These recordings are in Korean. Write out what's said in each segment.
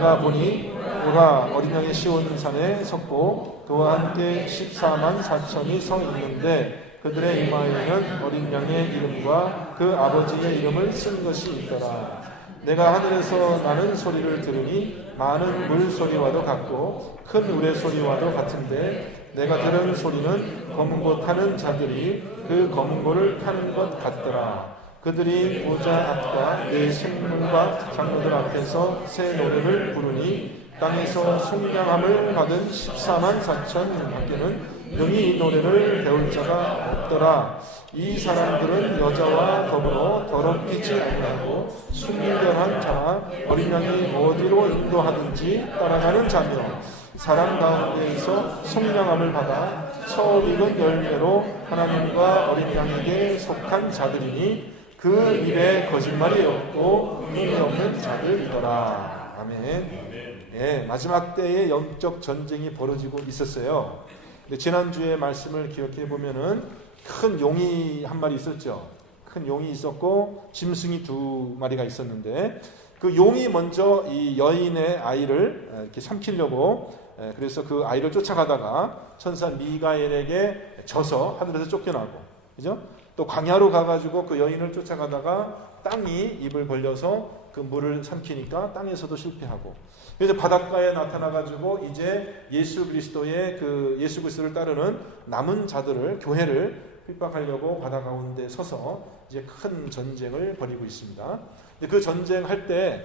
내가 보니 그가 어린 양의 시온산에 섰고 그와 함께 14만 4천이 서 있는데 그들의 이마에는 어린 양의 이름과 그 아버지의 이름을 쓴 것이 있더라. 내가 하늘에서 나는 소리를 들으니 많은 물소리와도 같고 큰 우레소리와도 같은데 내가 들은 소리는 검은고 타는 자들이 그 검은고를 타는 것 같더라. 그들이 보좌 앞과 내 생물과 장로들 앞에서 새 노래를 부르니 땅에서 속량함을 받은 14만 4천 밖에는 능히 이 노래를 배울 자가 없더라. 이 사람들은 여자와 더불어 더럽히지 아니하고 순결한 자와 어린 양이 어디로 인도하든지 따라가는 자며 사람 가운데에서 속량함을 받아 처음 익은 열매로 하나님과 어린 양에게 속한 자들이니 그 입에 거짓말이 없고 음행이 없는 자들이더라. 아멘. 네, 마지막 때에 영적 전쟁이 벌어지고 있었어요. 근데 지난주에 말씀을 기억해 보면은 큰 용이 한 마리 있었죠. 큰 용이 있었고 짐승이 두 마리가 있었는데 그 용이 먼저 이 여인의 아이를 이렇게 삼키려고 그래서 그 아이를 쫓아가다가 천사 미가엘에게 져서 하늘에서 쫓겨나고, 그죠? 또 광야로 가가지고 그 여인을 쫓아가다가 땅이 입을 벌려서 그 물을 삼키니까 땅에서도 실패하고, 그래서 바닷가에 나타나가지고 이제 예수 그리스도의 그 예수 그리스도를 따르는 남은 자들을, 교회를 핍박하려고 바다 가운데 서서 이제 큰 전쟁을 벌이고 있습니다. 근데 그 전쟁할 때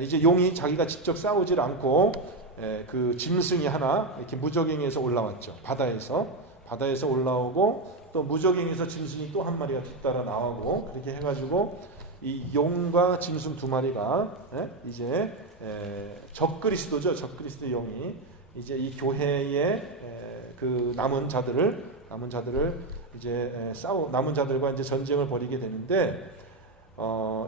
이제 용이 자기가 직접 싸우질 않고 그 짐승이 하나 이렇게 무적행에서 올라왔죠. 바다에서 올라오고 또 무적행에서 짐승이 또 한 마리가 뒤따라 나오고, 그렇게 해가지고 이 용과 짐승 두 마리가 이제 적그리스도죠. 적그리스도 용이 이제 이 교회의 그 남은 자들을 이제 남은 자들과 이제 전쟁을 벌이게 되는데,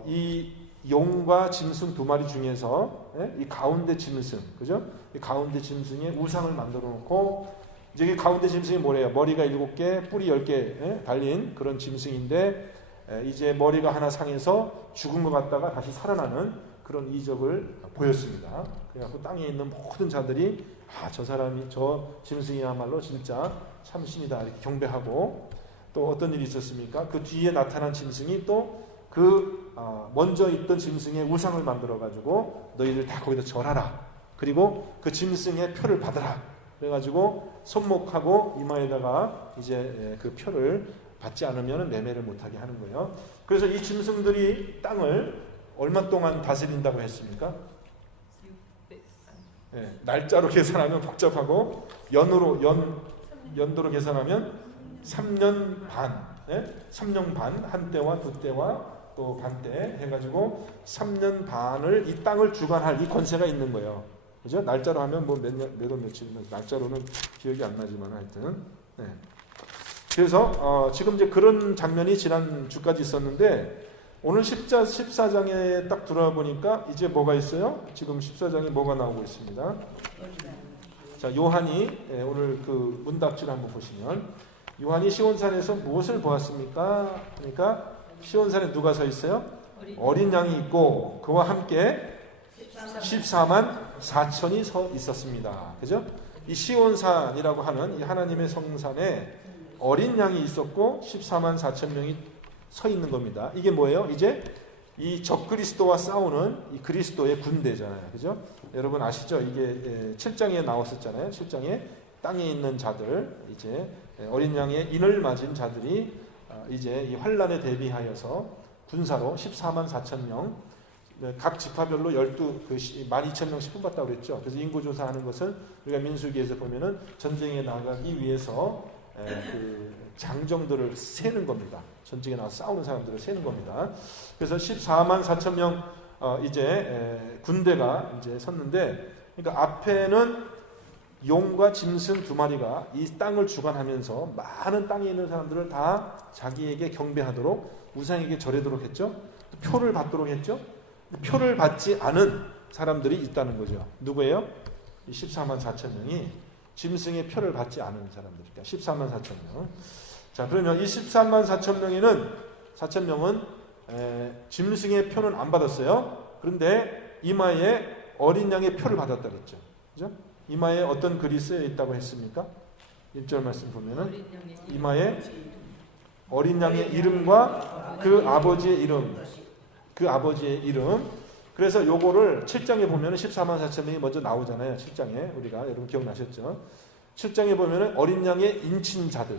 이 용과 짐승 두 마리 중에서 이 가운데 짐승, 그죠? 이 가운데 짐승의 우상을 만들어 놓고, 이제 이 가운데 짐승이 뭐래요? 머리가 7개, 뿔이 10개 달린 그런 짐승인데, 이제 머리가 하나 상해서 죽은 것 같다가 다시 살아나는 그런 이적을 보였습니다. 그래갖고 땅에 있는 모든 자들이 저 사람이, 저 짐승이야말로 진짜 참신이다 이렇게 경배하고, 또 어떤 일이 있었습니까? 그 뒤에 나타난 짐승이 또 그 먼저 있던 짐승의 우상을 만들어 가지고 너희들 다 거기다 절하라. 그리고 그 짐승의 표를 받으라. 그래가지고 손목하고 이마에다가 이제 그 표를 받지 않으면 매매를 못하게 하는 거예요. 그래서 이 짐승들이 땅을 얼마 동안 다스린다고 했습니까? 날짜로 계산하면 복잡하고 연도로 계산하면 3년 반, 3년 반, 한 때와 두 때와 또 반때 해가지고 3년 반을 이 땅을 주관할 이 권세가 있는 거예요. 그죠? 날짜로 하면 뭐 몇 월 며칠, 날짜로는 기억이 안 나지만 하여튼. 그래서 지금 이제 그런 장면이 지난 주까지 있었는데, 오늘 14장에 딱 들어와 보니까 이제 뭐가 있어요? 지금 14장에 뭐가 나오고 있습니다. 자, 요한이 오늘 그 문답지를 한번 보시면, 요한이 시온산에서 무엇을 보았습니까? 그러니까 시온산에 누가 서 있어요? 어린 양이 있고 그와 함께 14만 4천이 서 있었습니다. 그죠? 이 시온산이라고 하는 이 하나님의 성산에 어린 양이 있었고 14만 4천 명이 서 있는 겁니다. 이게 뭐예요? 이제 이 적그리스도와 싸우는 이 그리스도의 군대잖아요. 그죠? 여러분 아시죠? 이게 7장에 나왔었잖아요. 7장에 땅에 있는 자들, 이제 어린 양의 인을 맞은 자들이 이제 이 환란에 대비하여서 군사로 14만 4천 명, 각 지파별로 12,000명씩 뽑았다고 그랬죠. 그래서 인구조사하는 것은 우리가 민수기에서 보면은 전쟁에 나가기 위해서 그 장정들을 세는 겁니다. 전쟁에 나가서 싸우는 사람들을 세는 겁니다. 그래서 14만 4천 명 이제 군대가 이제 섰는데, 그러니까 앞에는 용과 짐승 두 마리가 이 땅을 주관하면서 많은 땅에 있는 사람들을 다 자기에게 경배하도록, 우상에게 절하도록 했죠. 표를 받도록 했죠. 표를 받지 않은 사람들이 있다는 거죠. 누구예요? 이 14만 4천 명이 짐승의 표를 받지 않은 사람들이니까 14만 4천 명. 자, 그러면 이 14만 4천 명은 짐승의 표는 안 받았어요. 그런데 이마에 어린 양의 표를 받았다 그랬죠. 그죠? 이마에 어떤 글이 쓰여 있다고 했습니까? 1절 말씀 보면은 이마에 어린 양의 이름과 그 아버지의 이름, 그 아버지의 이름. 그래서 요거를 7장에 보면은 14만 4천 명이 먼저 나오잖아요. 7장에 우리가 여러분 기억나셨죠? 7장에 보면은 어린 양의 인친자들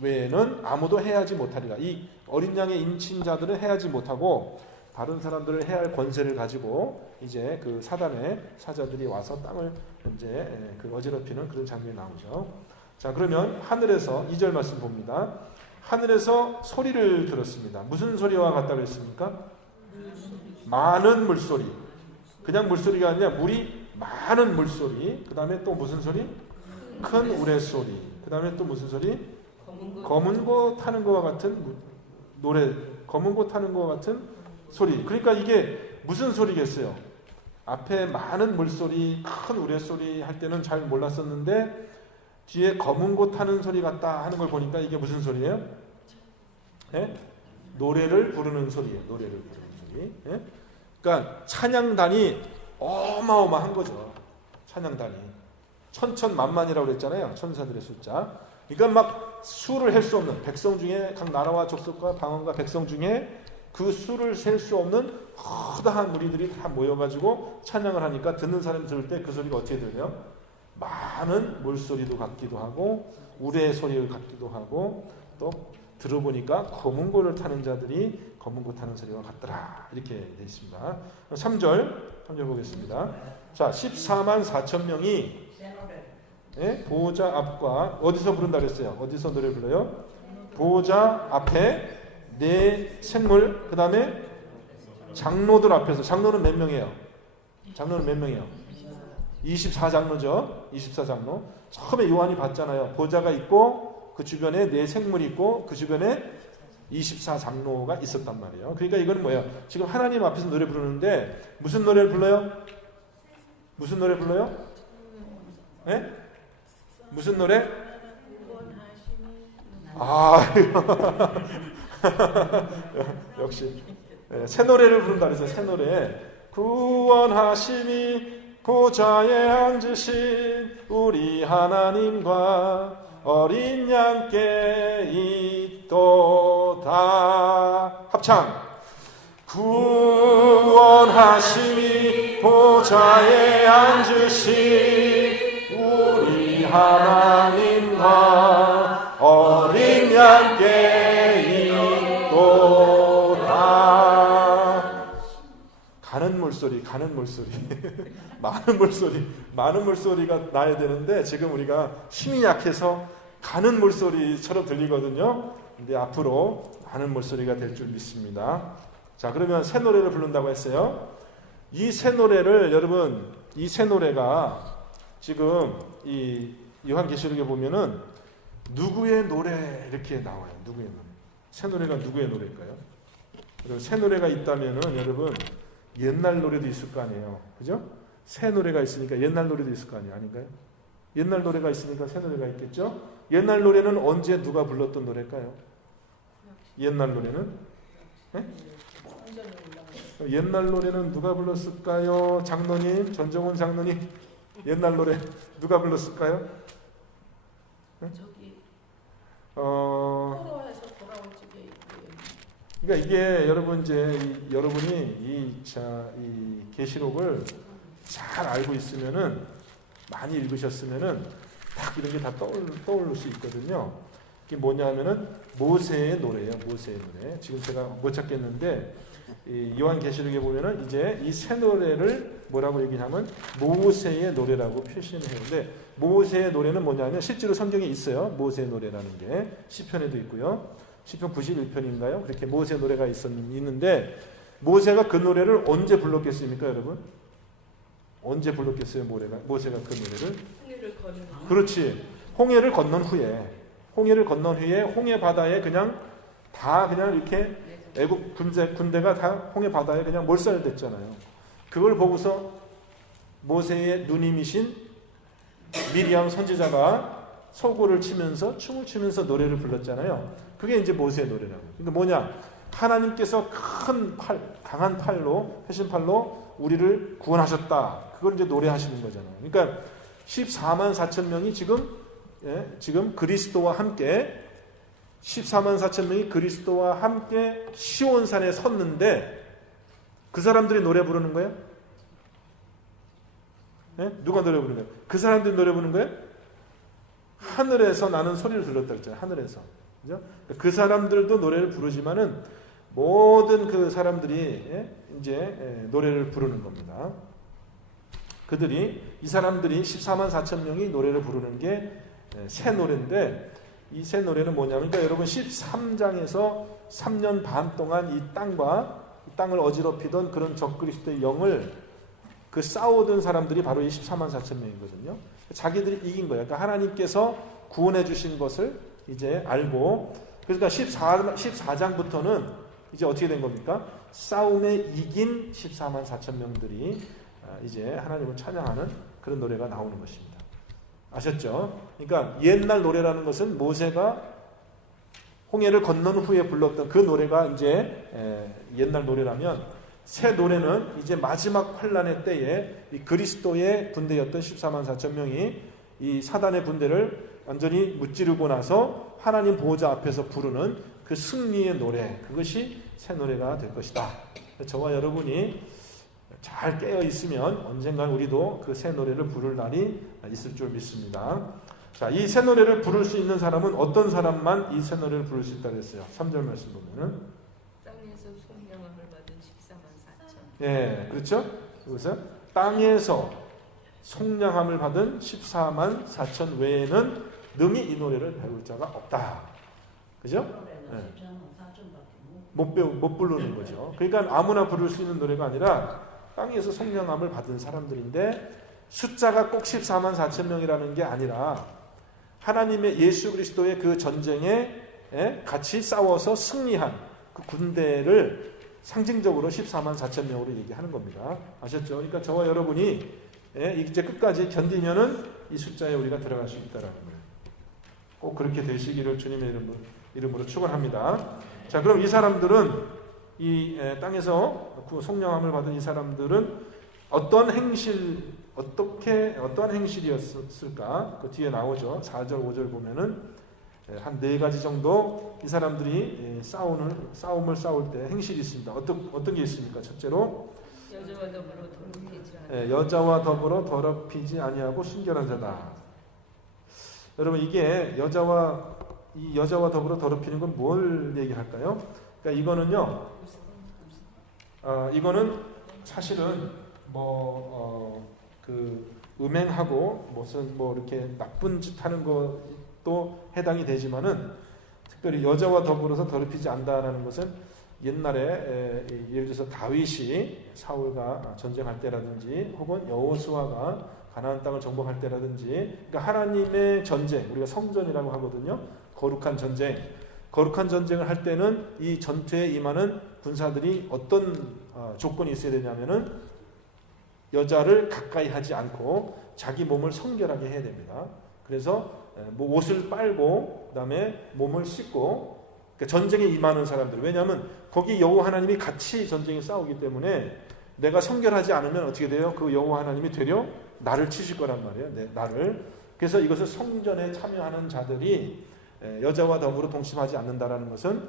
외에는 아무도 해하지 못하리라. 이 어린 양의 인친자들은 해하지 못하고 다른 사람들을 해할 권세를 가지고 이제 그 사단의 사자들이 와서 땅을 이제 그 어지럽히는 그런 장면이 나오죠. 자, 그러면 하늘에서 2절 말씀 봅니다. 하늘에서 소리를 들었습니다. 무슨 소리와 같다고 했습니까? 많은 물소리. 그냥 물소리가 아니라 물이 많은 물소리. 그 다음에 또 무슨 소리? 큰 우레소리. 그 다음에 또 무슨 소리? 검은 거 타는 것과 같은 노래. 검은 거 타는 것과 같은 소리. 그러니까 이게 무슨 소리겠어요? 앞에 많은 물소리, 큰 우레소리 할 때는 잘 몰랐었는데 뒤에 검은 거 타는 소리 같다 하는 걸 보니까 이게 무슨 소리예요? 예? 노래를 부르는 소리예요. 노래를 부르는 소리. 예? 그러니까 찬양단이 어마어마한 거죠. 찬양단이 천천만만이라고 그랬잖아요. 천사들의 숫자. 그러니까 막 수를 할 수 없는 백성 중에 각 나라와 족속과 방언과 백성 중에 그 수를 셀 수 없는 커다란 무리들이 다 모여가지고 찬양을 하니까 듣는 사람이 들을 때 그 소리가 어떻게 들려요? 많은 물소리도 같기도 하고 우레의 소리를 같기도 하고 또 들어보니까 검은 고를 타는 자들이 검은 고 타는 소리와 같더라. 이렇게 되어 있습니다. 3절 보겠습니다. 자, 14만 4천 명이 보호자 앞과 어디서 부른다 그랬어요? 어디서 노래 불러요? 보호자 앞에 네 생물, 그 다음에 장로들 앞에서. 장로는 몇 명이에요? 장로는 몇 명이에요? 24장로죠. 24장로. 처음에 요한이 봤잖아요. 보좌가 있고 그 주변에 네 생물이 있고 그 주변에 24장로가 있었단 말이에요. 그러니까 이건 뭐예요? 지금 하나님 앞에서 노래 부르는데 무슨 노래를 불러요? 무슨 노래 불러요? 네? 무슨 노래? 역시 새 노래를 부른다 그래서 새 노래. 구원하심이 보좌에 앉으신 우리 하나님과 어린 양께 있도다. 합창. 구원하심이 보좌에 앉으신 우리 하나님과 어린 양께 있도다. 가는 물소리, 가는 물소리. 많은 물소리가 나야 되는데 지금 우리가 힘이 약해서 가는 물소리처럼 들리거든요. 근데 앞으로 많은 물소리가 될 줄 믿습니다. 자, 그러면 새 노래를 부른다고 했어요. 이 새 노래를 여러분, 이 새 노래가 지금 이 요한계시록에 보면은 누구의 노래 이렇게 나와요. 누구의 노래? 새 노래가 누구의 노래일까요? 그리고 새 노래가 있다면은 여러분 옛날 노래도 있을 거 아니에요. 그죠? 새 노래가 있으니까 옛날 노래도 있을 거 아니에요. 아닌가요? 옛날 노래가 있으니까 새 노래가 있겠죠? 옛날 노래는 언제 누가 불렀던 노래일까요? 옛날 노래는? 네? 옛날 노래는 누가 불렀을까요? 장로님, 전정훈 장로님, 옛날 노래 누가 불렀을까요? 네? 그러니까 이게 여러분 이제 여러분이 이 계시록을 잘 알고 있으면은 많이 읽으셨으면은 딱 이런 게 다 떠오를 수 있거든요. 이게 뭐냐면은 모세의 노래예요. 모세의 노래. 지금 제가 못 찾겠는데 이 요한계시록에 보면은 이제 이 새 노래를 뭐라고 얘기하면 모세의 노래라고 표시를 해요. 근데 모세의 노래는 뭐냐면 실제로 성경에 있어요. 모세의 노래라는 게 시편에도 있고요. 시편 91편인가요? 그렇게 모세 노래가 있는데 모세가 그 노래를 언제 불렀겠습니까, 여러분? 언제 불렀겠어요, 모세가 그 노래를? 홍해를 건넌. 그렇지. 홍해를 건넌 후에 홍해 바다에 그냥 이렇게 애국 군대가 다 홍해 바다에 그냥 몰살됐잖아요. 그걸 보고서 모세의 누님이신 미리암 선지자가 소고를 치면서 춤을 추면서 노래를 불렀잖아요. 그게 이제 모세의 노래라고. 근데 뭐냐? 하나님께서 큰 팔, 강한 팔로, 회심팔로 우리를 구원하셨다. 그걸 이제 노래하시는 거잖아요. 그러니까 14만 4천 명이 지금 그리스도와 함께 14만 4천 명이 그리스도와 함께 시온산에 섰는데 그 사람들이 노래 부르는 거예요? 네? 누가 노래 부르는 거예요? 그 사람들이 노래 부르는 거예요? 하늘에서 나는 소리를 들었다 그랬잖아요. 하늘에서. 그죠? 그 사람들도 노래를 부르지만은 모든 그 사람들이 이제 노래를 부르는 겁니다. 이 사람들이 14만 4천 명이 노래를 부르는 게 새 노래인데 이 새 노래는 뭐냐면 그러니까 여러분 13장에서 3년 반 동안 이 땅을 어지럽히던 그런 적그리스도의 영을 그 싸우던 사람들이 바로 이 14만 4천 명이거든요. 자기들이 이긴 거예요. 그러니까 하나님께서 구원해 주신 것을 이제 알고 그러니까 14장부터는 이제 어떻게 된 겁니까? 싸움에 이긴 14만 4천 명들이 이제 하나님을 찬양하는 그런 노래가 나오는 것입니다. 아셨죠? 그러니까 옛날 노래라는 것은 모세가 홍해를 건넌 후에 불렀던 그 노래가 이제 옛날 노래라면 새 노래는 이제 마지막 환란의 때에 이 그리스도의 군대였던 14만 4천 명이 이 사단의 군대를 완전히 무찌르고 나서 하나님 보호자 앞에서 부르는 그 승리의 노래, 그것이 새 노래가 될 것이다. 저와 여러분이 잘 깨어 있으면 언젠간 우리도 그 새 노래를 부를 날이 있을 줄 믿습니다. 자, 이 새 노래를 부를 수 있는 사람은 어떤 사람만 이 새 노래를 부를 수 있다고 했어요? 3절 말씀 보면은 땅에서 속량함을 받은 14만 4천. 예, 그렇죠? 그래서 땅에서 속량함을 받은 14만 4천 외에는 능히 이 노래를 배울 자가 없다. 그죠? 예. 못 부르는 거죠. 그러니까 아무나 부를 수 있는 노래가 아니라 땅에서 속량함을 받은 사람들인데 숫자가 꼭 14만 4천 명이라는 게 아니라 하나님의 예수 그리스도의 그 전쟁에 같이 싸워서 승리한 그 군대를 상징적으로 14만 4천 명으로 얘기하는 겁니다. 아셨죠? 그러니까 저와 여러분이 이제 끝까지 견디면은 이 숫자에 우리가 들어갈 수 있다라는 거예요. 꼭 그렇게 되시기를 주님의 이름으로 축원합니다. 자, 그럼 이 사람들은 이 땅에서 그 속량함을 받은 이 사람들은 어떠한 행실이었을까? 그 뒤에 나오죠. 4절, 5절 보면은 한 4가지 정도 이 사람들이 싸움을 싸울 때 행실이 있습니다. 어떤 게 있습니까? 첫째로 여자와 더불어 더럽히지 아니하고 순결한 자다. 여러분 이게 여자와 더불어 더럽히는 건 뭘 얘기할까요? 그러니까 이거는 사실은 음행하고 무슨 이렇게 나쁜 짓 하는 것도 해당이 되지만은 특별히 여자와 더불어서 더럽히지 않는다는 것은 옛날에 예를 들어서 다윗이 사울과 전쟁할 때라든지 혹은 여호수아가 가나안 땅을 정복할 때라든지 그러니까 하나님의 전쟁, 우리가 성전이라고 하거든요. 거룩한 전쟁을 할 때는 이 전투에 임하는 군사들이 어떤 조건이 있어야 되냐면은 여자를 가까이 하지 않고 자기 몸을 성결하게 해야 됩니다. 그래서 옷을 빨고 그다음에 몸을 씻고 그러니까 전쟁에 임하는 사람들. 왜냐하면 거기 여호와 하나님이 같이 전쟁에 싸우기 때문에 내가 성결하지 않으면 어떻게 돼요? 그 여호와 하나님이 되려 나를 치실 거란 말이에요. 나를. 그래서 이것을 성전에 참여하는 자들이 여자와 더불어 동침하지 않는다라는 것은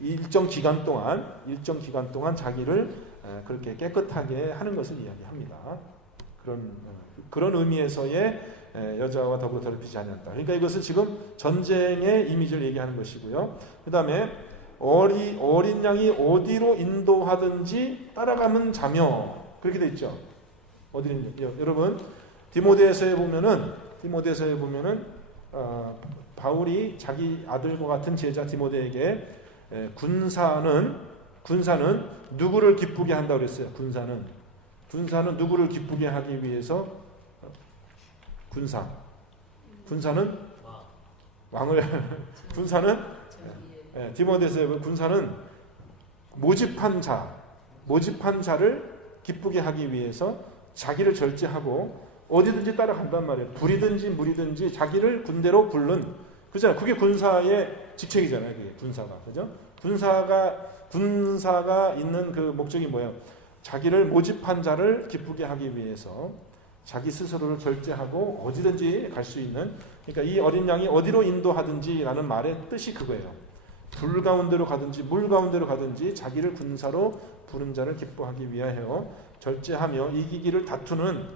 일정 기간 동안 자기를 그렇게 깨끗하게 하는 것을 이야기합니다. 그런 의미에서의 여자와 더불어 더럽히지 않았다. 그러니까 이것은 지금 전쟁의 이미지를 얘기하는 것이고요. 그 다음에 어린 양이 어디로 인도하든지 따라가는 자며 그렇게 돼 있죠. 여러분 디모데서에 보면은 바울이 자기 아들과 같은 제자 디모데에게 군사는 누구를 기쁘게 한다고 그랬어요. 군사는 누구를 기쁘게 하기 위해서 군사는 왕을 군사는 디모데서에 군사는 모집한 자를 기쁘게 하기 위해서 자기를 절제하고 어디든지 따라간단 말이에요. 불이든지 물이든지 자기를 군대로 부른 그잖아요. 그게 군사의 직책이잖아요. 그게 군사가 그죠? 군사가 있는 그 목적이 뭐예요? 자기를 모집한 자를 기쁘게 하기 위해서 자기 스스로를 절제하고 어디든지 갈 수 있는, 그러니까 이 어린 양이 어디로 인도하든지라는 말의 뜻이 그거예요. 불 가운데로 가든지 물 가운데로 가든지 자기를 군사로 부른 자를 기뻐하기 위하여 절제하며 이기기를 다투는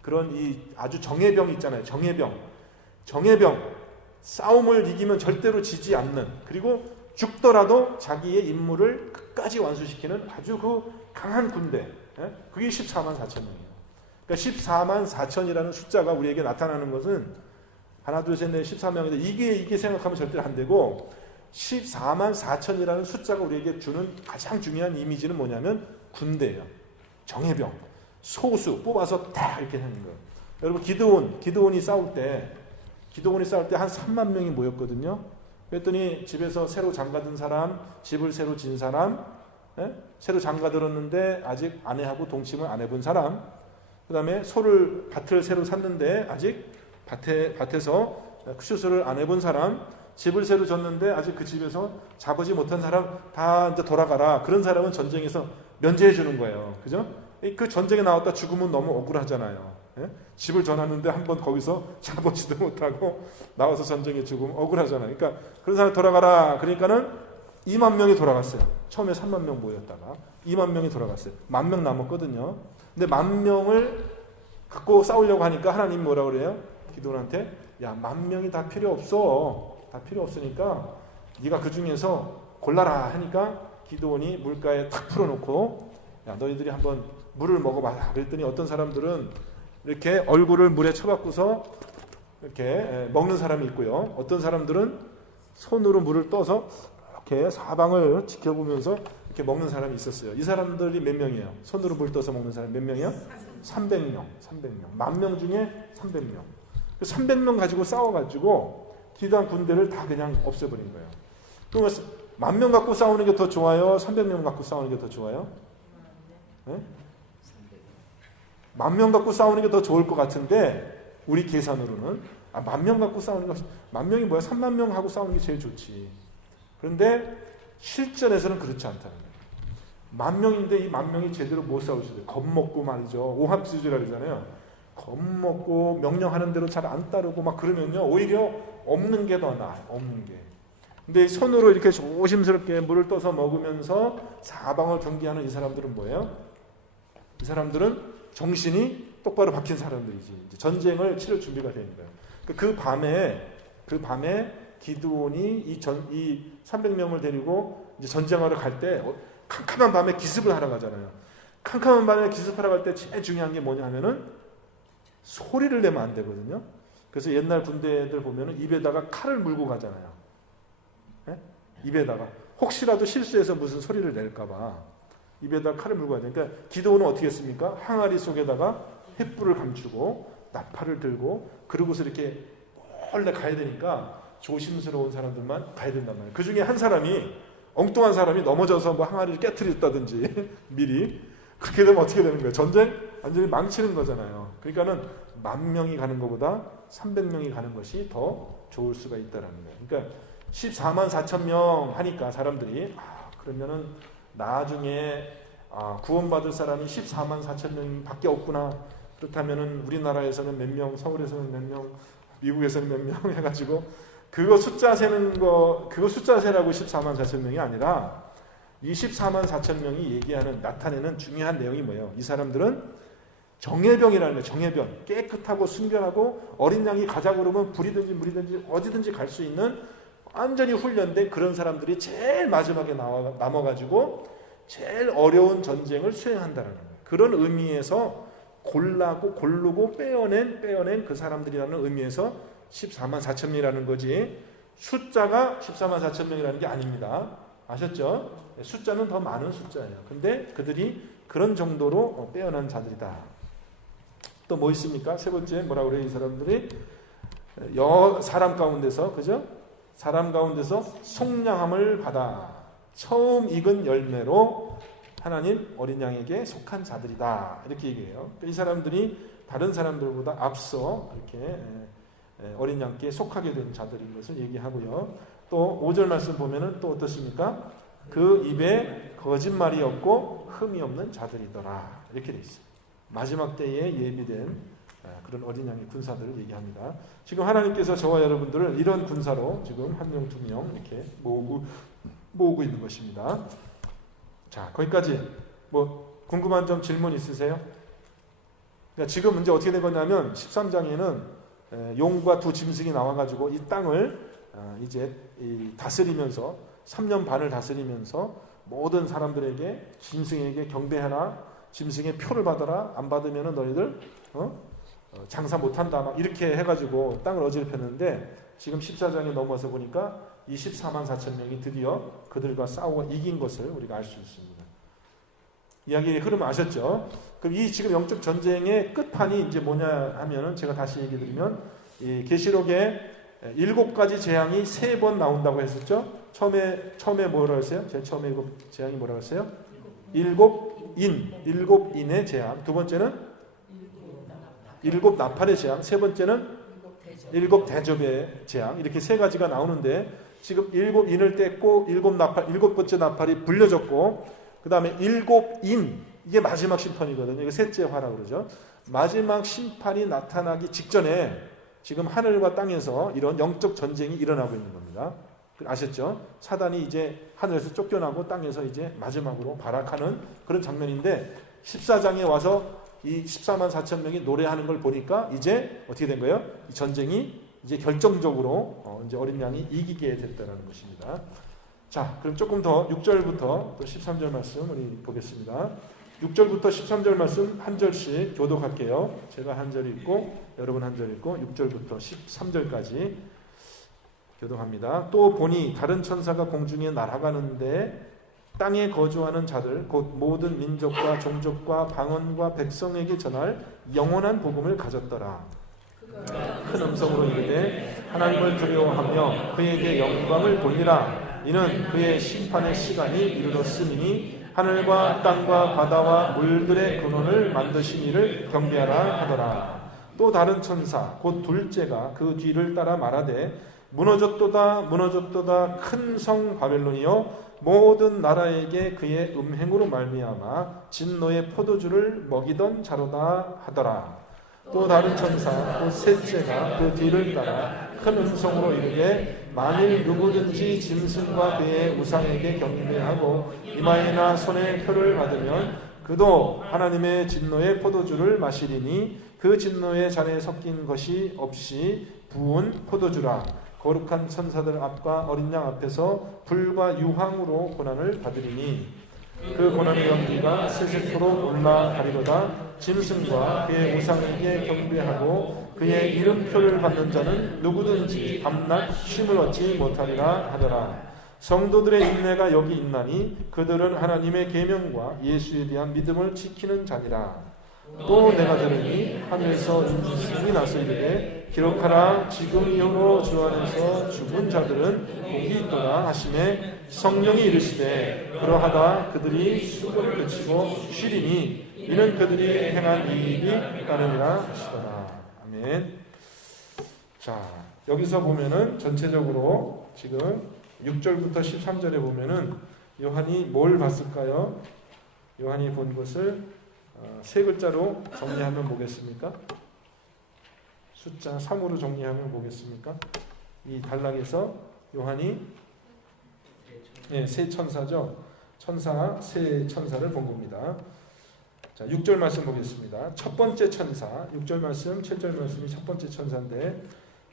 그런 이 아주 정예병 있잖아요. 정예병. 싸움을 이기면 절대로 지지 않는, 그리고 죽더라도 자기의 임무를 끝까지 완수시키는 아주 그 강한 군대. 그게 14만 4천 명이에요. 그러니까 14만 4천이라는 숫자가 우리에게 나타나는 것은 하나 둘 셋 넷 14명인데 이게 생각하면 절대로 안 되고, 14만 4천이라는 숫자가 우리에게 주는 가장 중요한 이미지는 뭐냐면 군대예요. 정예병. 소수 뽑아서 다 이렇게 하는 거예요. 여러분 기드온이 싸울 때 한 3만 명이 모였거든요. 그랬더니 집에서 새로 장가든 사람, 집을 새로 진 사람, 새로 장가들었는데 아직 아내하고 동침을 안 해본 사람, 그 다음에 밭을 새로 샀는데 아직 밭에서 수술을 안 해본 사람, 집을 새로 졌는데 아직 그 집에서 자보지 못한 사람 다 이제 돌아가라. 그런 사람은 전쟁에서 면제해 주는 거예요. 그죠? 그 전쟁에 나왔다 죽으면 너무 억울하잖아요. 집을 전하는데 한번 거기서 자보지도 못하고 나와서 전쟁에 죽으면 억울하잖아요. 그러니까 그런 사람 돌아가라. 그러니까는 2만 명이 돌아갔어요. 처음에 3만 명 모였다가 2만 명이 돌아갔어요. 1만 명 남았거든요. 근데 1만 명을 갖고 싸우려고 하니까 하나님 뭐라 그래요? 기드온한테 야, 1만 명이 다 필요 없어. 다 필요 없으니까 네가 그 중에서 골라라 하니까 기드온이 물가에 탁 풀어놓고 야, 너희들이 한번 물을 먹어봐. 그랬더니 어떤 사람들은 이렇게 얼굴을 물에 쳐박고서 이렇게 먹는 사람이 있고요. 어떤 사람들은 손으로 물을 떠서 이렇게 사방을 지켜보면서 이렇게 먹는 사람이 있었어요. 이 사람들이 몇 명이에요? 손으로 물 떠서 먹는 사람 몇 명이요? 300명. 10,000명 중에 300명. 그 300명 가지고 싸워가지고 기드온 군대를 다 그냥 없애버린 거예요. 그러면 10,000명 갖고 싸우는 게 더 좋아요? 300명 갖고 싸우는 게 더 좋아요? 네? 10,000명 갖고 싸우는 게 더 좋을 것 같은데 우리 계산으로는 10,000명 갖고 싸우는 거, 10,000명이 뭐야? 3만 명 하고 싸우는 게 제일 좋지. 그런데 실전에서는 그렇지 않다는 거예요. 10,000명인데 이 10,000명이 제대로 못 싸우시죠. 겁먹고 말이죠. 오합지졸이라 그러잖아요. 겁먹고 명령하는 대로 잘 안 따르고 막 그러면요 오히려 없는 게 더 나아요. 없는 게. 근데 손으로 이렇게 조심스럽게 물을 떠서 먹으면서 사방을 경계하는 이 사람들은 뭐예요? 이 사람들은 정신이 똑바로 박힌 사람들이지. 이제 전쟁을 치를 준비가 되는 거예요. 그 밤에 기드온이 이 300명을 데리고 이제 전쟁하러 갈 때 캄캄한 밤에 기습을 하러 가잖아요. 캄캄한 밤에 기습하러 갈 때 제일 중요한 게 뭐냐 하면은 소리를 내면 안 되거든요. 그래서 옛날 군대들 보면은 입에다가 칼을 물고 가잖아요. 네? 입에다가 혹시라도 실수해서 무슨 소리를 낼까봐 입에다가 칼을 물고 가죠. 그러니까 기드온은 어떻게 했습니까? 항아리 속에다가 횃불을 감추고 나팔을 들고 그러고서 이렇게 몰래 가야 되니까 조심스러운 사람들만 가야 된단 말이에요. 그 중에 한 사람이 엉뚱한 사람이 넘어져서 뭐 항아리를 깨트렸다든지 미리 그렇게 되면 어떻게 되는 거예요? 전쟁 완전히 망치는 거잖아요. 그러니까는 10,000명이 가는 것보다 300명이 가는 것이 더 좋을 수가 있다라는 거예요. 그러니까 14만 4천 명 하니까 사람들이 그러면은 나중에 구원받을 사람이 14만 4천 명밖에 없구나. 그렇다면은 우리나라에서는 몇 명, 서울에서는 몇 명, 미국에서는 몇 명 해가지고 그거 숫자 세는 거, 그거 숫자 세라고 14만 4천 명이 아니라 이 14만 4천 명이 나타내는 중요한 내용이 뭐예요? 이 사람들은 정예병이라는 거예요. 정예병. 깨끗하고 순결하고 어린 양이 가자 그러면 불이든지 물이든지 어디든지 갈 수 있는 완전히 훈련된 그런 사람들이 제일 마지막에 남아가지고 제일 어려운 전쟁을 수행한다는 거예요. 그런 의미에서 고르고 빼어낸 그 사람들이라는 의미에서 14만 4천 명이라는 거지 숫자가 14만 4천 명이라는 게 아닙니다. 아셨죠? 숫자는 더 많은 숫자예요. 근데 그들이 그런 정도로 빼어난 자들이다. 또 뭐 있습니까? 세 번째 뭐라고 그래요? 이 사람들이 사람 가운데서 그죠? 사람 가운데서 속량함을 받아 처음 익은 열매로 하나님 어린 양에게 속한 자들이다. 이렇게 얘기해요. 이 사람들이 다른 사람들보다 앞서 이렇게 어린 양께 속하게 된 자들인 것을 얘기하고요. 또 5절 말씀 보면은 또 어떻습니까? 그 입에 거짓말이 없고 흠이 없는 자들이더라. 이렇게 돼 있어요. 마지막 때에 예비된 그런 어린 양의 군사들을 얘기합니다. 지금 하나님께서 저와 여러분들을 이런 군사로 지금 한 명, 두 명 이렇게 모으고 있는 것입니다. 자, 거기까지 뭐 궁금한 점, 질문 있으세요? 그러니까 지금 이제 어떻게 된 거냐면 13장에는 용과 두 짐승이 나와가지고 이 땅을 이제 다스리면서 3년 반을 다스리면서 모든 사람들에게 짐승에게 경배하라, 짐승의 표를 받아라, 안 받으면 너희들 장사 못한다, 막 이렇게 해가지고 땅을 어지럽혔는데 지금 14장에 넘어서 보니까 24만 4천 명이 드디어 그들과 싸워 이긴 것을 우리가 알 수 있습니다. 이야기의 흐름 아셨죠? 그럼 이 지금 영적 전쟁의 끝판이 이제 뭐냐 하면은 제가 다시 얘기 드리면 이 계시록에 7가지 재앙이 3번 나온다고 했었죠? 처음에 뭐라고 했어요? 제일 처음에 재앙이 뭐라고 했어요? 7인의 재앙. 두 번째는 7 나팔의 재앙. 세 번째는 7 대접의 재앙. 이렇게 3가지가 나오는데 지금 7인을 뗐고 7번째 나팔이 불려졌고 그 다음에 7인, 이게 마지막 심판이거든요. 이게 셋째 화라고 그러죠. 마지막 심판이 나타나기 직전에 지금 하늘과 땅에서 이런 영적 전쟁이 일어나고 있는 겁니다. 아셨죠? 사단이 이제 하늘에서 쫓겨나고 땅에서 이제 마지막으로 발악하는 그런 장면인데 14장에 와서 이 14만 4천 명이 노래하는 걸 보니까 이제 어떻게 된 거예요? 이 전쟁이 이제 결정적으로 이제 어린 양이 이기게 됐다는 것입니다. 자, 그럼 조금 더 6절부터 또 13절 말씀 우리 보겠습니다. 6절부터 13절 말씀 한 절씩 교독할게요. 제가 한 절 읽고 여러분 한 절 읽고 6절부터 13절까지 교독합니다. 또 보니 다른 천사가 공중에 날아가는데 땅에 거주하는 자들 곧 모든 민족과 종족과 방언과 백성에게 전할 영원한 복음을 가졌더라. 큰 음성으로 이르되 하나님을 두려워하며 그에게 영광을 돌리라. 이는 그의 심판의 시간이 이르렀으니 하늘과 땅과 바다와 물들의 근원을 만드신 이를 경배하라 하더라. 또 다른 천사 곧 둘째가 그 뒤를 따라 말하되 무너졌도다 무너졌도다 큰 성 바벨론이여 모든 나라에게 그의 음행으로 말미암아 진노의 포도주를 먹이던 자로다 하더라. 또 다른 천사 곧 셋째가 그 뒤를 따라 큰 음성으로 이르되 만일 누구든지 짐승과 그의 우상에게 경배하고 이마에나 손에 표를 받으면 그도 하나님의 진노의 포도주를 마시리니 그 진노의 잔에 섞인 것이 없이 부은 포도주라. 거룩한 천사들 앞과 어린 양 앞에서 불과 유황으로 고난을 받으리니 그 고난의 연기가 세세토록 올라가리로다. 짐승과 그의 우상에게 경배하고 그의 이름표를 받는 자는 누구든지 밤낮 쉼을 얻지 못하리라 하더라. 성도들의 인내가 여기 있나니 그들은 하나님의 계명과 예수에 대한 믿음을 지키는 자니라. 또 내가 들으니 하늘에서 인신이 나서 이르되 기록하라. 지금 이후로 주 안에서 죽은 자들은 복이 있도다 하시매 성령이 이르시되 그러하다 그들이 수고를 그치고 쉬리니 이는 그들이 행한 일이 따르리라 하시더라. 아멘. 자, 여기서 보면은 전체적으로 지금 6절부터 13절에 보면은 요한이 뭘 봤을까요? 요한이 본 것을 세 글자로 정리하면 뭐겠습니까? 숫자 3으로 정리하면 뭐겠습니까? 이 단락에서 요한이 세 천사죠. 세 천사를 본 겁니다. 자, 6절 말씀 보겠습니다. 첫 번째 천사, 6절 말씀, 7절 말씀이 첫 번째 천사인데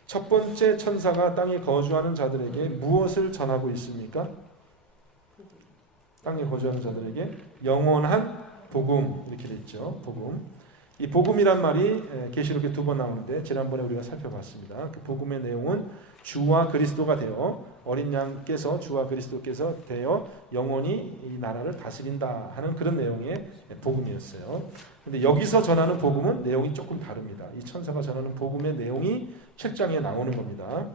첫 번째 천사가 땅에 거주하는 자들에게 무엇을 전하고 있습니까? 땅에 거주하는 자들에게 영원한 복음, 이렇게 됐죠. 복음. 이 복음이란 말이 계시록에 2번 나오는데 지난번에 우리가 살펴봤습니다. 그 복음의 내용은 주와 그리스도가 되어 어린 양께서 주와 그리스도께서 되어 영원히 이 나라를 다스린다 하는 그런 내용의 복음이었어요. 근데 여기서 전하는 복음은 내용이 조금 다릅니다. 이 천사가 전하는 복음의 내용이 7장에 나오는 겁니다.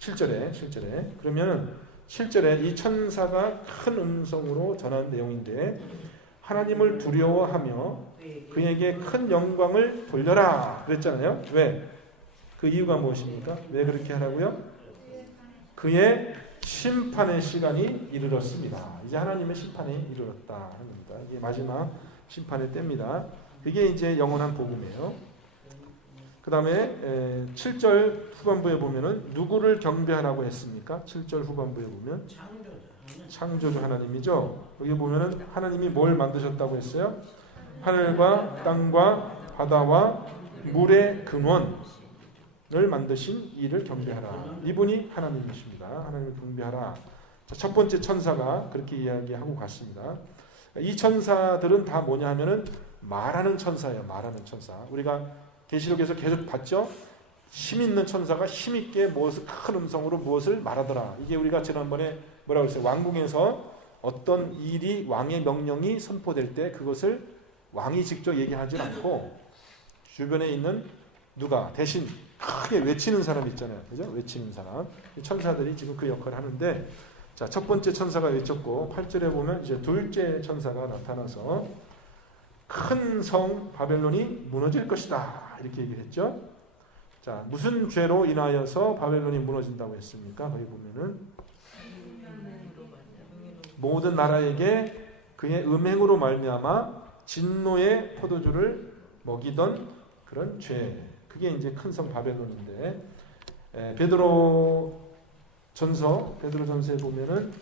7절에. 그러면 7절에 이 천사가 큰 음성으로 전하는 내용인데 하나님을 두려워하며 그에게 큰 영광을 돌려라 그랬잖아요. 왜? 그 이유가 무엇입니까? 왜 그렇게 하라고요? 그의 심판의 시간이 이르렀습니다. 이제 하나님의 심판이 이르렀다 하는 겁니다. 이게 마지막 심판의 때입니다. 이게 이제 영원한 복음이에요. 그 다음에 7절 후반부에 보면은 누구를 경배하라고 했습니까? 7절 후반부에 보면 창조주 하나님이죠. 여기 보면은 하나님이 뭘 만드셨다고 했어요? 하늘과 땅과 바다와 물의 근원을 만드신 이를 경배하라. 이분이 하나님이십니다. 하나님을 경배하라. 자, 첫 번째 천사가 그렇게 이야기하고 갔습니다. 이 천사들은 다 뭐냐 하면은 말하는 천사예요. 말하는 천사. 우리가 계시록에서 계속 봤죠? 힘 있는 천사가 힘 있게 무엇을 큰 음성으로 무엇을 말하더라. 이게 우리가 지난번에 뭐라고 했어요? 왕궁에서 어떤 일이 왕의 명령이 선포될 때 그것을 왕이 직접 얘기하지 않고 주변에 있는 누가 대신 크게 외치는 사람 있잖아요. 그죠? 외치는 사람. 천사들이 지금 그 역할을 하는데, 자, 첫 번째 천사가 외쳤고 8절에 보면 이제 둘째 천사가 나타나서 큰 성 바벨론이 무너질 것이다. 이렇게 얘기를 했죠. 자, 무슨 죄로 인하여서 바벨론이 무너진다고 했습니까? 거기 보면은 모든 나라에게 그의 음행으로 말미암아 진노의 포도주를 먹이던 그런 죄. 그게 이제 큰 성 바벨론인데, 베드로전서에 보면은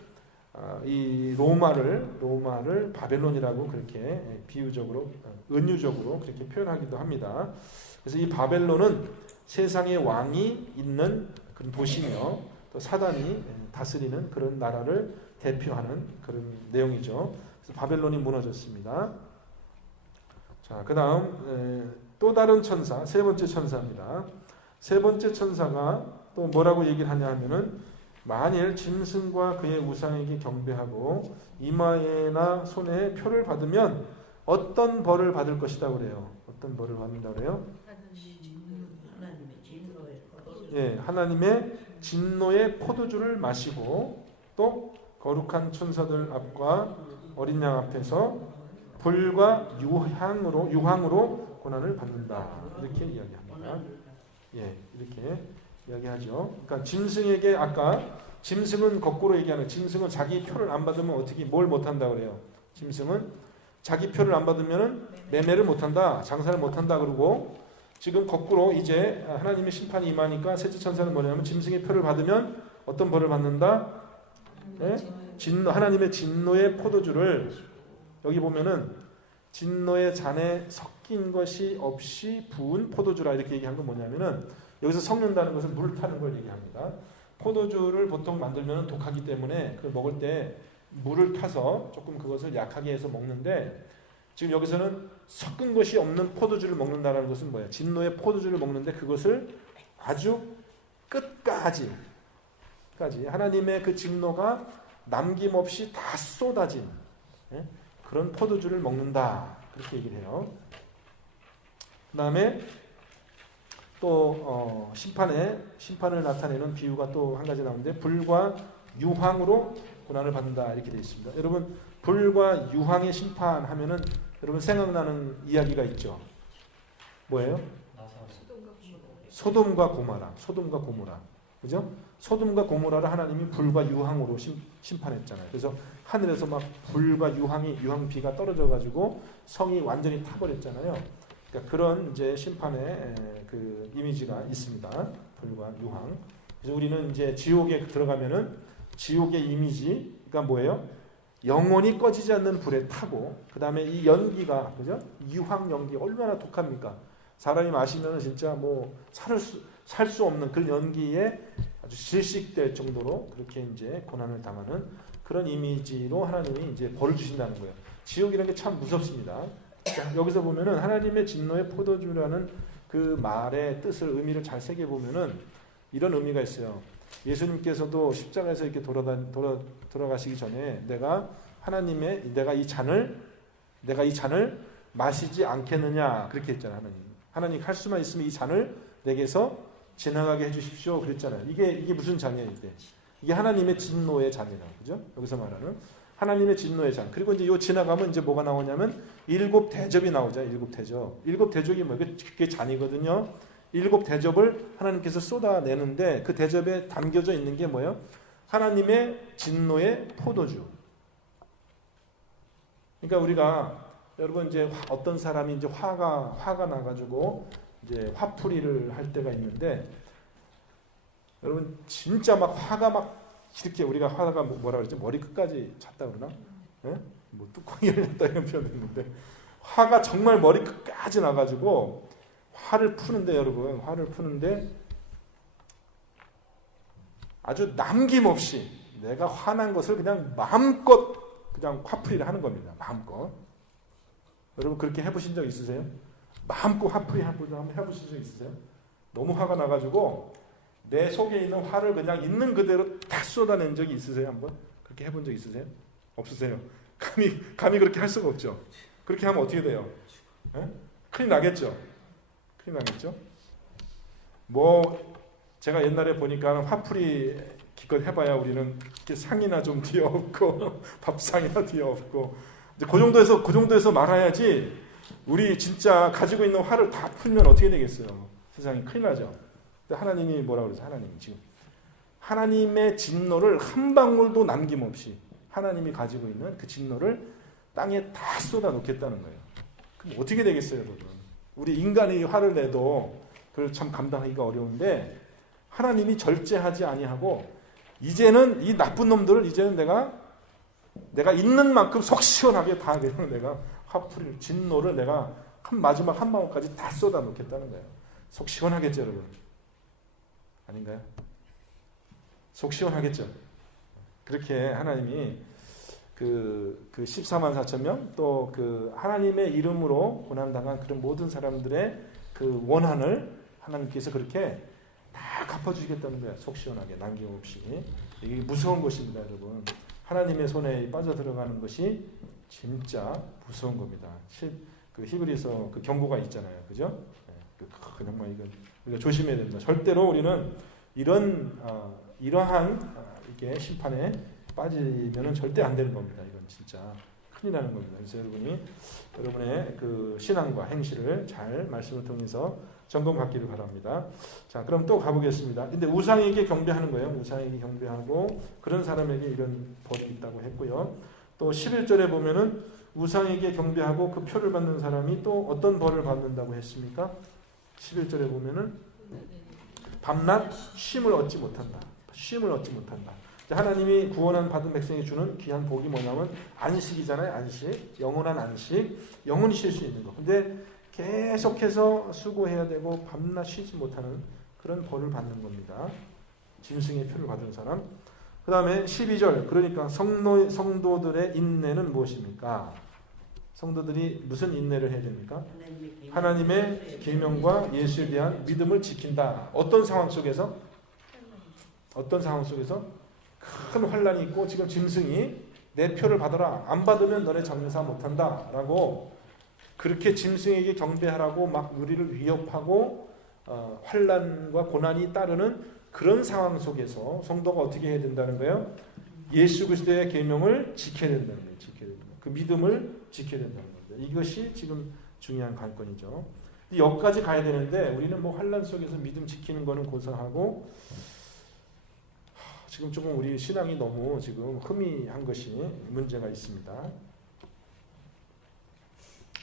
이 로마를 바벨론이라고 그렇게 비유적으로 은유적으로 그렇게 표현하기도 합니다. 그래서 이 바벨론은 세상의 왕이 있는 그런 도시며 또 사단이 다스리는 그런 나라를 대표하는 그런 내용이죠. 그래서 바벨론이 무너졌습니다. 자, 그다음 또 다른 천사, 세 번째 천사입니다. 세 번째 천사가 또 뭐라고 얘기를 하냐 하면은 만일 짐승과 그의 우상에게 경배하고 이마에나 손에 표를 받으면 어떤 벌을 받을 것이다 그래요. 어떤 벌을 받는다 그래요? 예, 하나님의 진노의 포도주를 마시고 또 거룩한 천사들 앞과 어린 양 앞에서 불과 유황으로 고난을 받는다. 이렇게 이야기합니다. 예, 이렇게 이야기하죠. 그러니까 짐승에게 아까 짐승은 거꾸로 얘기하는 짐승은 자기 표를 안 받으면 어떻게 뭘 못한다 그래요. 짐승은 자기 표를 안 받으면 매매를 못한다, 장사를 못한다 그러고 지금 거꾸로 이제 하나님의 심판이 임하니까 셋째 천사는 뭐냐면 짐승의 표를 받으면 어떤 벌을 받는다? 네? 하나님의 진노의 포도주를 여기 보면은 진노의 잔에 섞인 것이 없이 부은 포도주라 이렇게 얘기한 건 뭐냐면은 여기서 섞는다는 것은 물을 타는 걸 얘기합니다. 포도주를 보통 만들면 독하기 때문에 그걸 먹을 때 물을 타서 조금 그것을 약하게 해서 먹는데 지금 여기서는 섞은 것이 없는 포도주를 먹는다는 것은 뭐예요? 진노의 포도주를 먹는데 그것을 아주 끝까지 하나님의 그 진노가 남김없이 다 쏟아진 그런 포도주를 먹는다. 그렇게 얘기를 해요. 그 다음에 또 심판을 나타내는 비유가 또 한 가지 나오는데 불과 유황으로 고난을 받는다 이렇게 되어 있습니다. 여러분 불과 유황의 심판하면은 여러분 생각나는 이야기가 있죠. 뭐예요? 소돔과 고모라. 그죠? 소돔과 고모라를 하나님이 불과 유황으로 심판했잖아요. 그래서 하늘에서 막 불과 유황비가 떨어져 가지고 성이 완전히 타버렸잖아요. 그러니까 그런 이제 심판의 그 이미지가 있습니다. 불과 유황. 그래서 우리는 이제 지옥에 들어가면은 지옥의 이미지가 뭐예요? 영원히 꺼지지 않는 불에 타고 그 다음에 이 연기가 그죠? 유황 연기 얼마나 독합니까? 사람이 마시면 진짜 뭐 살 수 없는 그 연기에 아주 질식될 정도로 그렇게 이제 고난을 당하는 그런 이미지로 하나님이 이제 벌을 주신다는 거예요. 지옥이라는 게 참 무섭습니다. 여기서 보면은 하나님의 진노의 포도주라는 그 말의 뜻을 의미를 잘 새겨 보면은 이런 의미가 있어요. 예수님께서도 십자가에서 이렇게 돌아가시기 전에 내가 이 잔을 마시지 않겠느냐 그렇게 했잖아요. 하나님 할 수만 있으면 이 잔을 내게서 지나가게 해주십시오 그랬잖아요. 이게 무슨 잔이에요? 이게 하나님의 진노의 잔이라고 그죠? 여기서 말하는 하나님의 진노의 잔. 그리고 이제 요 지나가면 이제 뭐가 나오냐면 7 대접이 나오죠. 7 대접. 7 대접이 뭐예요? 그게 잔이거든요. 7 대접을 하나님께서 쏟아내는데 그 대접에 담겨져 있는 게 뭐예요? 하나님의 진노의 포도주. 그러니까 우리가 여러분 이제 어떤 사람이 이제 화가 나가지고 이제 화풀이를 할 때가 있는데 여러분 진짜 막 화가 막 이렇게 우리가 화가 뭐라 그러지 머리 끝까지 찼다 그러나? 예? 뭐 뚜껑이 열렸다 이런 표현도 있는데 화가 정말 머리 끝까지 나가지고 화를 푸는데 여러분 화를 푸는데 아주 남김없이 내가 화난 것을 그냥 마음껏 그냥 화풀이를 하는 겁니다. 마음껏. 여러분 그렇게 해보신 적 있으세요? 마음껏 화풀이 한번 해보신 적 있으세요? 너무 화가 나가지고 내 속에 있는 화를 그냥 있는 그대로 다 쏟아낸 적이 있으세요? 한번? 그렇게 해본 적 있으세요? 없으세요? 감히 그렇게 할 수가 없죠. 그렇게 하면 어떻게 돼요? 에? 큰일 나겠죠? 큰일 나겠죠? 뭐 제가 옛날에 보니까 화풀이 기껏 해봐야 우리는 이렇게 상이나 좀 뒤엎고 밥상이나 뒤엎고 이제 그 정도에서 말아야지 우리 진짜 가지고 있는 화를 다 풀면 어떻게 되겠어요? 세상이 큰일 나죠. 근데 하나님이 뭐라 그러죠? 하나님이 지금 하나님의 진노를 한 방울도 남김없이 하나님이 가지고 있는 그 진노를 땅에 다 쏟아 놓겠다는 거예요. 그럼 어떻게 되겠어요, 여러분? 우리 인간이 화를 내도 그걸 참 감당하기가 어려운데 하나님이 절제하지 아니하고 이제는 이 나쁜 놈들을 이제는 내가 있는 만큼 속 시원하게 다 그냥 내가 화풀이를 진노를 내가 마지막 한 방울까지 다 쏟아 놓겠다는 거예요. 속 시원하겠죠, 여러분? 아닌가요? 속 시원하겠죠. 그렇게 하나님이 그 14만 4천 명 또 그 하나님의 이름으로 고난당한 그런 모든 사람들의 그 원한을 하나님께서 그렇게 다 갚아주시겠다는 거예요. 속 시원하게 남김없이. 이게 무서운 것입니다, 여러분. 하나님의 손에 빠져들어가는 것이 진짜 무서운 겁니다. 그 히브리서 그 경고가 있잖아요, 그죠? 정말 이건 우리가 조심해야 됩니다. 절대로 우리는 이러한 이게 심판에 빠지면은 절대 안 되는 겁니다. 이건 진짜 큰일 나는 겁니다. 그래서 여러분의 그 신앙과 행실을 잘 말씀을 통해서 점검받기를 바랍니다. 자, 그럼 또 가보겠습니다. 근데 우상에게 경배하는 거예요. 우상에게 경배하고 그런 사람에게 이런 벌이 있다고 했고요. 또 11절에 보면은 우상에게 경배하고 그 표를 받는 사람이 또 어떤 벌을 받는다고 했습니까? 11절에 보면은 밤낮 쉼을 얻지 못한다. 쉼을 얻지 못한다. 하나님이 구원한 받은 백성이 주는 귀한 복이 뭐냐면 안식이잖아요. 안식. 영원한 안식. 영원히 쉴 수 있는 거. 근데 계속해서 수고해야 되고 밤낮 쉬지 못하는 그런 벌을 받는 겁니다. 짐승의 표를 받은 사람. 그 다음에 12절. 그러니까 성도들의 인내는 무엇입니까? 성도들이 무슨 인내를 해야 됩니까? 하나님의 계명과 예수에 대한 믿음을 지킨다. 어떤 상황 속에서? 어떤 상황 속에서? 큰 환란이 있고 지금 짐승이 내 표를 받아라. 안 받으면 너네 장사 못한다. 라고 그렇게 짐승에게 경배하라고 막 우리를 위협하고 환란과 고난이 따르는 그런 상황 속에서 성도가 어떻게 해야 된다는 거예요? 예수 그리스도의 계명을 지켜야 된다는 거예요. 지켜야 된다. 그 믿음을 지켜야 된다는 거예요. 이것이 지금 중요한 관건이죠. 여기까지 가야 되는데 우리는 뭐 환란 속에서 믿음 지키는 거는 고사하고 지금 조금 우리 신앙이 너무 지금 흐미한 것이 문제가 있습니다.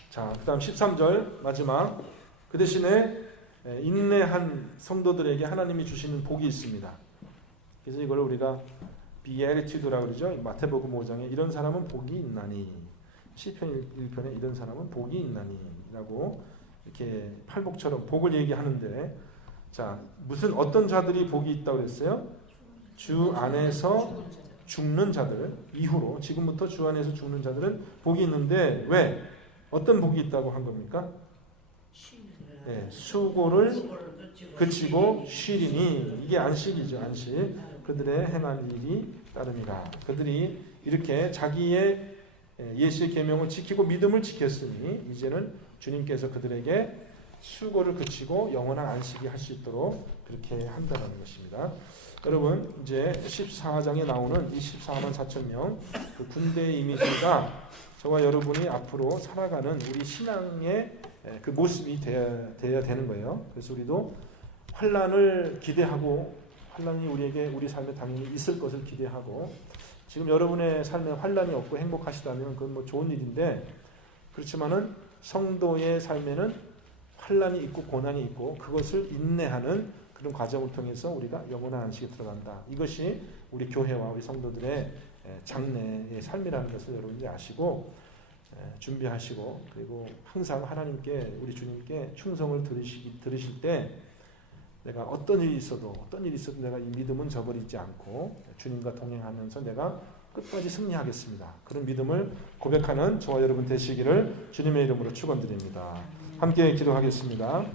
자, 그 다음 13절 마지막. 그 대신에 인내한 성도들에게 하나님이 주시는 복이 있습니다. 그래서 이걸 우리가 비에리튜드라고 그러죠. 마태복음 5장에 이런 사람은 복이 있나니, 시편 1편에 이런 사람은 복이 있나니 라고 이렇게 팔복처럼 복을 얘기하는데, 자, 무슨 어떤 자들이 복이 있다고 그랬어요? 주 안에서 죽는 자들, 이후로 지금부터 주 안에서 죽는 자들은 복이 있는데 왜? 어떤 복이 있다고 한 겁니까? 네, 수고를 그치고 쉬리니. 이게 안식이죠. 안식. 그들의 행한 일이 따름이라. 그들이 이렇게 자기의 예수의 계명을 지키고 믿음을 지켰으니 이제는 주님께서 그들에게 수고를 그치고 영원한 안식이 할 수 있도록 그렇게 한다는 것입니다. 여러분, 이제 14장에 나오는 이 14만 4천 명 그 군대의 이미지가 저와 여러분이 앞으로 살아가는 우리 신앙의 그 모습이 돼야 되는 거예요. 그래서 우리도 환란을 기대하고 환란이 우리 삶에 당연히 있을 것을 기대하고, 지금 여러분의 삶에 환란이 없고 행복하시다면 그건 뭐 좋은 일인데, 그렇지만은 성도의 삶에는 환란이 있고 고난이 있고 그것을 인내하는 그런 과정을 통해서 우리가 영원한 안식에 들어간다. 이것이 우리 교회와 우리 성도들의 장래의 삶이라는 것을 여러분들이 아시고 준비하시고, 그리고 항상 하나님께, 우리 주님께 충성을 들으실 때 내가 어떤 일이 있어도 내가 이 믿음은 저버리지 않고 주님과 동행하면서 내가 끝까지 승리하겠습니다. 그런 믿음을 고백하는 저와 여러분 되시기를 주님의 이름으로 축원드립니다. 함께 기도하겠습니다.